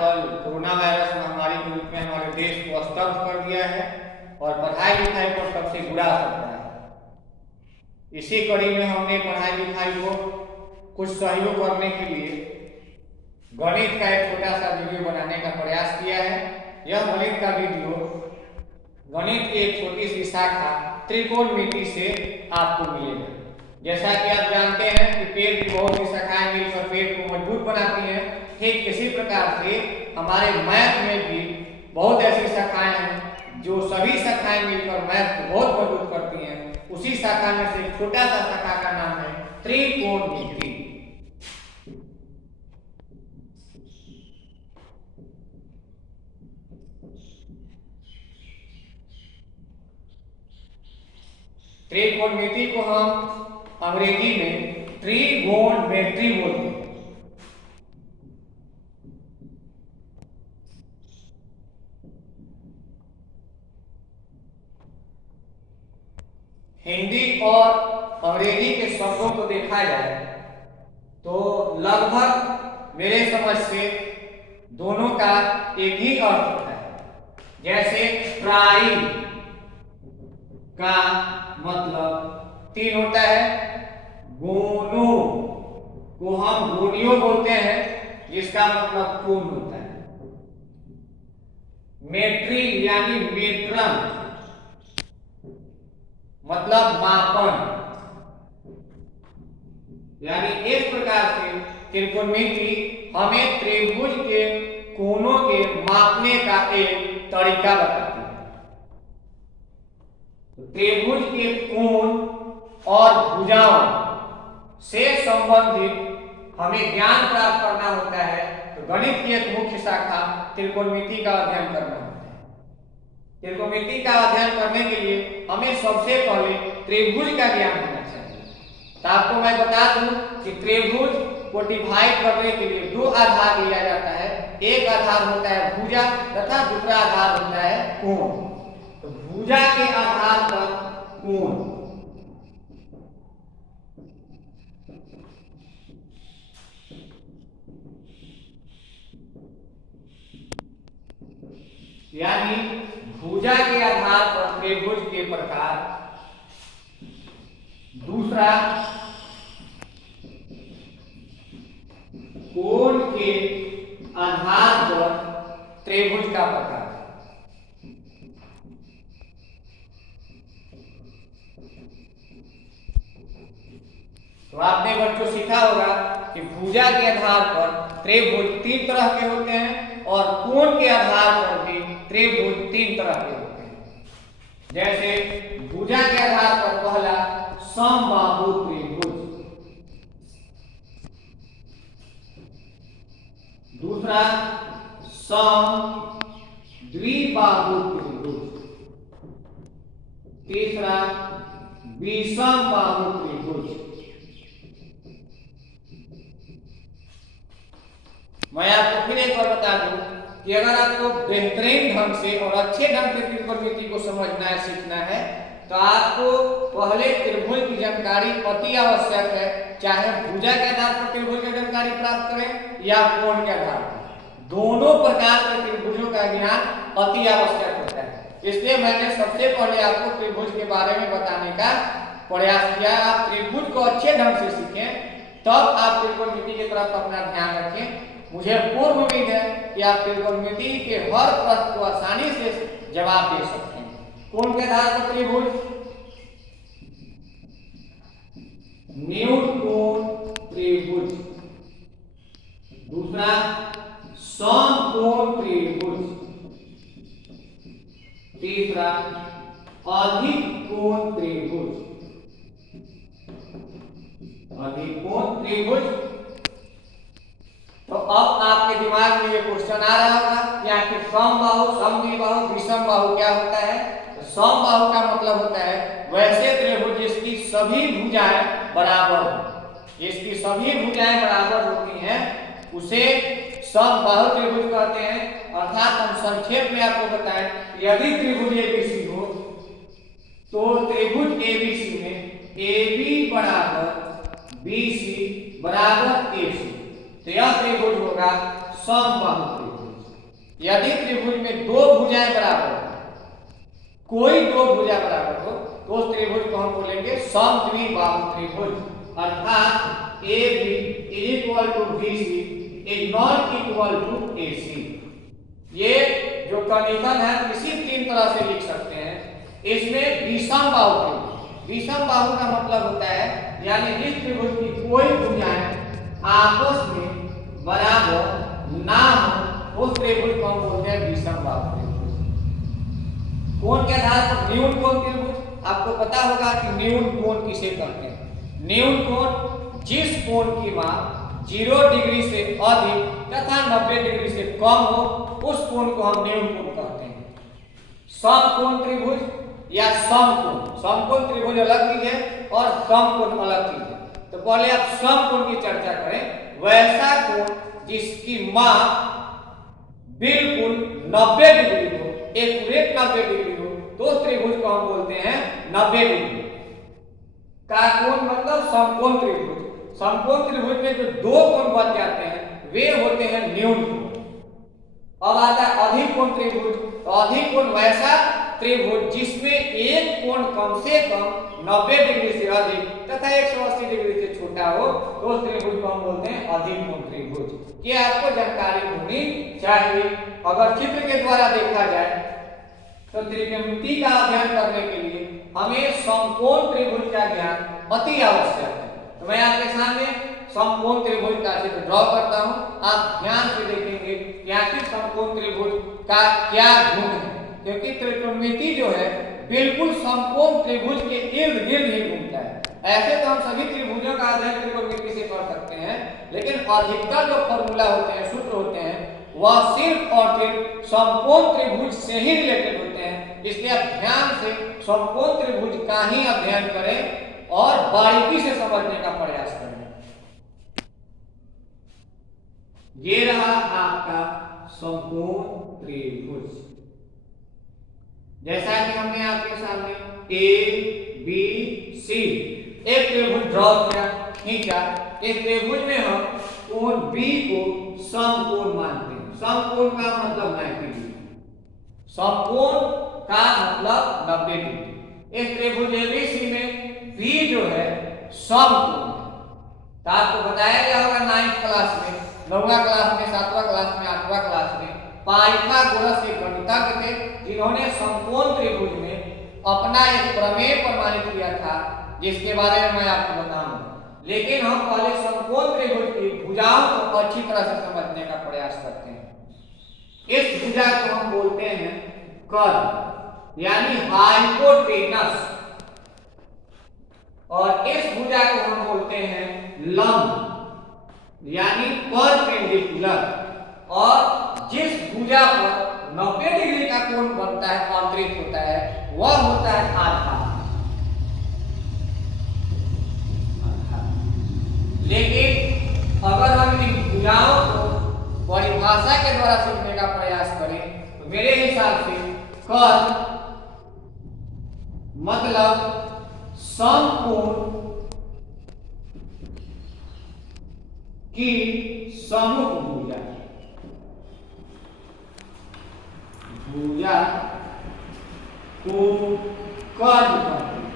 आजकल corona virus महामारी के रूप में हमारे देश को स्तब्ध कर दिया है और पढ़ाई लिखाई पर सबसे बुरा असर पड़ा है। इसी कड़ी में हमने पढ़ाई लिखाई को कुछ सहयोग करने के लिए गणित का एक छोटा सा वीडियो बनाने का प्रयास किया है। यह गणित का वीडियो गणित की एक छोटी सी शाखा त्रिकोणमिति से आपको मिलेगा। जैसा कि आप जानते हैं कि पेड़ की बहुत सी शाखाएं मिलकर पेड़ को मजबूत बनाती हैं, ठीक इसी प्रकार से हमारे मैथ में भी बहुत ऐसी शाखाएं हैं जो सभी शाखाएं मिलकर मैथ को बहुत मजबूत करती हैं। उसी शाखा में से एक छोटा सा शाखा का नाम है त्रिकोणमिति। त्रिकोणमिति को हम अंग्रेजी में ट्रिगोनमेट्री बोलते हैं। हिंदी और अंग्रेजी के शब्दों को देखा जाए तो लगभग मेरे समझ से दोनों का एक ही अर्थ होता है। जैसे ट्राई का मतलब 3 होता है, गोनो को हम गोनियो बोलते हैं जिसका मतलब कोण होता है। मेट्री यानी मेट्रम मतलब मापन, यानी इस प्रकार से त्रिकोणमिति हमें त्रिभुज के कोणों के मापने का एक तरीका बताती है। त्रिभुज के कोण और भुजाओं से संबंधित हमें ज्ञान प्राप्त करना होता है तो गणित की एक मुख्य शाखा त्रिकोणमिति का अध्ययन करना होता है। त्रिकोणमिति का अध्ययन करने के लिए हमें सबसे पहले त्रिभुज का ज्ञान होना चाहिए। तो आपको मैं बता दूं कि त्रिभुज को डिवाइड करने के लिए 2 आधार लिया जाता है। एक आधार होता है भुजा तथा दूसरा आधार होता है कोण। तो भुजा के आधार पर कोण, यानी भुजा के आधार पर त्रिभुज के प्रकार। दूसरा कोण के आधार पर त्रिभुज का प्रकार। तो आपने बच्चों सीखा होगा कि भुजा के आधार पर त्रिभुज 3 तरह के होते हैं और कोण के आधार पर भी त्रिभुज 3 तरह के होते हैं। जैसे भुजा के आधार पर पहला समबाहु त्रिभुज, दूसरा द्विबाहु त्रिभुज, तीसरा विषमबाहु त्रिभुज। मैं आपको फिर एक बार बता दूं कि अगर आपको बेहतरीन ढंग से और अच्छे ढंग से त्रिकोणमिति को समझना है, सीखना है, तो आपको पहले त्रिभुज की जानकारी अति आवश्यक है। चाहे भुजा के आधार पर त्रिभुज की जानकारी प्राप्त करें या कोण के आधार पर, दोनों प्रकार के त्रिभुजों का ज्ञान अति आवश्यक होता है। इसलिए मैंने सबसे पहले आपको त्रिभुज के बारे में बताने का प्रयास किया। आप त्रिभुज को अच्छे ढंग से सीखें, तब आप त्रिकोणमिति की तरफ अपना ध्यान रखें। मुझे पूर्ण उम्मीद है कि आप त्रिकोणमिति के हर प्रश्न को आसानी से जवाब दे सकते हैं। कोण के आधार पर त्रिभुज, न्यूटोन त्रिभुज, दूसरा समकोण त्रिभुज, तीसरा अधिक कोण त्रिभुज, अधिक कोण त्रिभुज। तो अब आपके दिमाग में ये क्वेश्चन आ रहा होगा कि आखिर समबाहु, समद्विबाहु, विषमबाहु क्या होता है। तो समबाहु का मतलब होता है वैसे त्रिभुज जिसकी सभी भुजाएं बराबर हो, जिसकी सभी भुजाएं बराबर होती हैं उसे समबाहु त्रिभुज कहते हैं। अर्थात हम संक्षेप में आपको बताएं कि यदि त्रिभुज एबीसी हो तो त्रिभुज एबीसी में AB बराबर BC बराबर AC, तो यह त्रिभुज होगा समबाहु त्रिभुज। यदि त्रिभुज में दो भुजाएं बराबर हो, कोई दो भुजा बराबर हो, तो उस त्रिभुज को हम बोलेंगे समद्विबाहु त्रिभुज, अर्थात AB is equal to BC is not equal to AC। ये जो कंडीशन है इसी तीन तरह से लिख सकते हैं। इसमें विषम बाहु त्रिभुज, विषम बाहु का मतलब होता है यानी जिस त्रिभुज की कोई भुजाएं आपस में बराबर ना हो, उस त्रिभुज को हम बोलते हैं विषम बाहु त्रिभुज। कोण के आधार पर न्यून कोण त्रिभुज, आपको पता होगा कि न्यून कोण किसे कहते हैं। न्यून कोण जिस कोण की मान 0 डिग्री से अधिक तथा 90 डिग्री से कम हो, उस कोण को हम न्यून कोण कहते हैं। समकोण त्रिभुज या समकोण, समकोण त्रिभुज अलग चीज है और समकोण अलग चीज है। तो पहले आप समकोण की चर्चा करें। वैसा कोण जिसकी माप बिल्कुल 90 डिग्री हो, एक्यूरेट 90 डिग्री हो, तो उस त्रिभुज को हम बोलते हैं 90 डिग्री का कोण, मतलब समकोण त्रिभुज। समकोण त्रिभुज में जो दो कोण बच जाते हैं वे होते हैं न्यून कोण। अब आता है अधिक कोण त्रिभुज। तो अधिक कोण वैसा त्रिभुज जिसमें एक कोण कम से कम 90 डिग्री से अधिक तथा 180 डिग्री से छोटा हो, तो उस त्रिभुज को हम बोलते हैं अधिक कोण त्रिभुज। ये आपको जानकारी होनी चाहिए। अगर चित्र के द्वारा देखा जाए तो त्रिकोणमिति का अध्ययन करने के लिए हमें समकोण त्रिभुज का ज्ञान अति आवश्यक है। तो मैं आपके सामने समकोण त्रिभुज का चित्र ड्रॉ करता हूं। आप ध्यान से देखेंगे कि आखिर समकोण त्रिभुज का क्या गुण है, क्योंकि त्रिकोणमिति जो है बिल्कुल समकोण त्रिभुज के इर्द गिर्द ही घूमता है। ऐसे तो हम सभी त्रिभुजों का अध्ययन त्रिकोणमिति से कर सकते हैं, लेकिन अधिकतर जो फॉर्मूला होते हैं, सूत्र होते हैं, वह सिर्फ और सिर्फ समकोण त्रिभुज से ही रिलेटेड होते हैं। इसलिए आप ध्यान से समकोण त्रिभुज का ही अध्ययन करें और बारीकी से समझने का प्रयास करें। ये रहा आपका समकोण त्रिभुज। जैसा कि हमने आपके सामने A B C एक त्रिभुज ड्रॉ किया, खींचा। इस त्रिभुज में हम कोण B को समकोण मानते हैं। समकोण का मतलब 90 डिग्री, समकोण का मतलब 90 डिग्री। इस त्रिभुज ABC में B जो है समकोण है। तो आपको बताया गया होगा 9th क्लास में, 9वां क्लास में, 7वां क्लास में, 8वां क्लास में पाइथागोरस एक गणितज्ञ थे जिन्होंने समकोण त्रिभुज में अपना एक प्रमेय प्रमाणित किया था, जिसके बारे में मैं आपको बताऊंगा। लेकिन हम पहले समकोण त्रिभुज की भुजाओं को अच्छी तरह से समझने का प्रयास करते हैं। इस भुजा को हम बोलते हैं कर्व यानी हाइपोटेनस, और इस भुजा को हम बोलते हैं लंब यानी परपेंडिकुलर। और जिस भुजा पर 90 डिग्री का कोण बनता है, अंतरित होता है, वह होता है आधार। लेकिन अगर हम इन भुजाओं को परिभाषा के द्वारा सीखने का प्रयास करें तो मेरे हिसाब से कर्व मतलब समकोण की सम्मुख भुजा, भुजा को कर्व कहते हैं।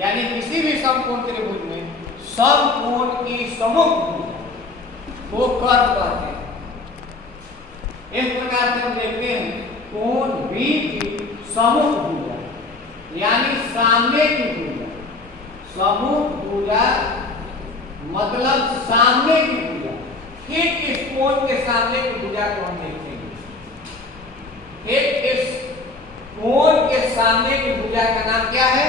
यानी किसी भी समकोण त्रिभुज में समकोण की सम्मुख भुजा को कर्व कहते हैं। इस प्रकार से हम देखते हैं कोण B की सम्मुख भुजा यानी सामने की भुजा, सम्मुख भुजा मतलब सामने की भुजा। ठीक इस कोण के सामने की भुजा को हम देखेंगे। ठीक इस कोण के सामने की भुजा का नाम क्या है?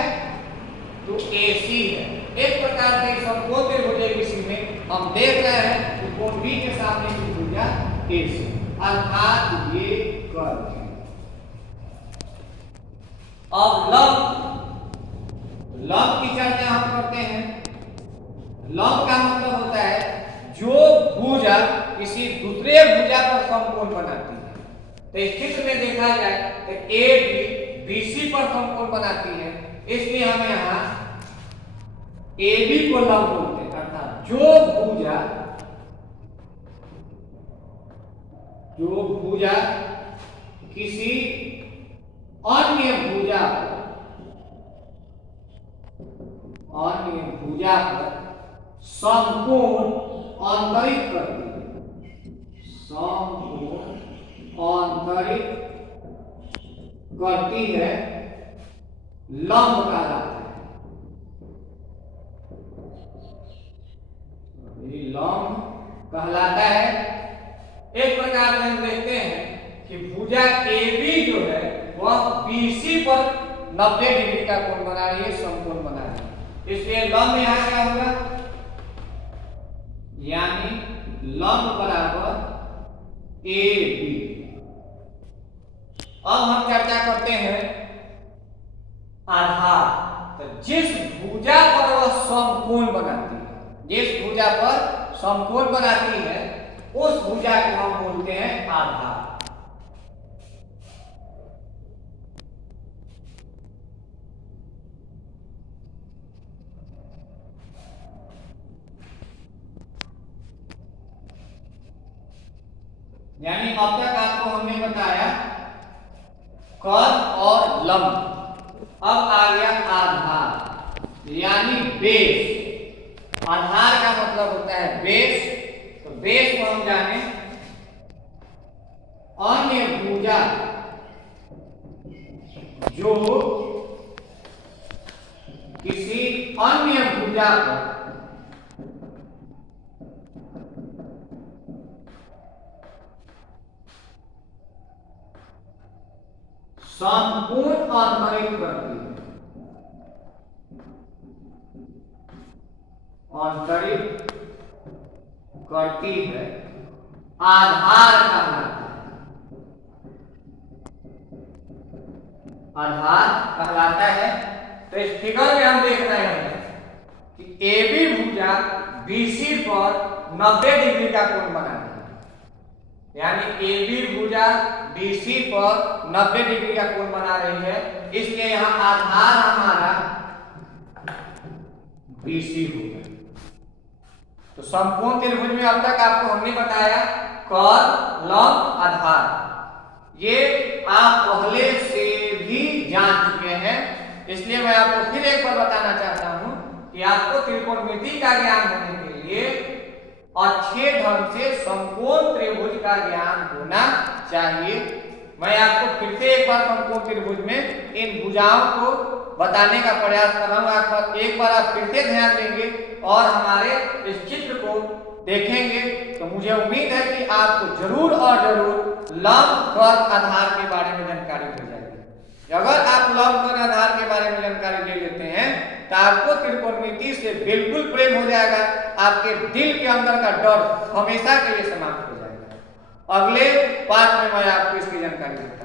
तो AC है। इस प्रकार से समकोण त्रिभुज ABC में हम देख रहे हैं कि कोण B के सामने की भुजा AC, अर्थात ये कर्व है। अब लंब की चर्चा हम करते हैं। लंब का मतलब होता है जो भुजा किसी दूसरे भुजा पर समकोण बनाती है। तो इस चित्र में देखा जाए तो AB BC पर समकोण बनाती है, इसलिए हम यहाँ AB को लंब बोलते हैं। अर्थात जो भुजा जो भुजा किसी अन्य भुजा पर समकोण अंतरित करती है, समकोण अंतरित करती है, लंब कहलाता है। लंब कहलाता है। एक प्रकार से हम देखते हैं कि भुजा AB जो है वह BC पर 90 डिग्री का कोण बना रही है, समकोण बना रही है। इसलिए लंब यहाँ क्या होगा, यानी लंब बराबर AB। अब हम चर्चा करते हैं आधार। तो जिस भुजा पर वह समकोण बनाती है, जिस भुजा पर समकोण बनाती है उस भुजा को हम बोलते हैं आधार। यानी अब तक आपको हमने बताया कर्व और लंब। अब आ गया आधार यानी बेस। आधार का मतलब होता है बेस। तो बेस को हम जाने अन्य भुजा जो किसी अन्य भुजा पर संपूर्ण अंतरित करती है, अंतरित करती है, आधार कहलाता है। आधार कहलाता है। तो इस फिगर में हम देख रहे हैं कि AB भुजा BC पर 90 डिग्री का कोण बनाती है, यानी AB भुजा BC पर 90 डिग्री का कोण बना रही है। इसलिए यहां आधार हमारा BC होगा। तो समकोण त्रिभुज में अब तक आपको हमने बताया कर्व, लंब, आधार। ये आप पहले से भी जान चुके हैं, इसलिए मैं आपको फिर एक बार बताना चाहता हूं कि आपको त्रिकोणमिति का ज्ञान होने के लिए अच्छे ढंग से समकोण त्रिभुज का ज्ञान होना चाहिए। मैं आपको फिर से एक बार समकोण त्रिभुज में इन भुजाओं को बताने का प्रयास कर रहा हूं। एक बार आप फिर से ध्यान देंगे और हमारे इस चित्र को देखेंगे तो मुझे उम्मीद है कि आपको जरूर और जरूर लंब, कर्व, आधार के बारे में जानकारी हो जाएगी। अगर आप लंब, कर्व, आधार के बारे में जानकारी ले लेते हैं तो आपको त्रिकोणमिति से बिल्कुल प्रेम हो जाएगा। आपके दिल के अंदर का डर हमेशा के लिए समाप्त हो जाएगा। अगले पाठ में मैं आपको इसकी जानकारी दूंगा।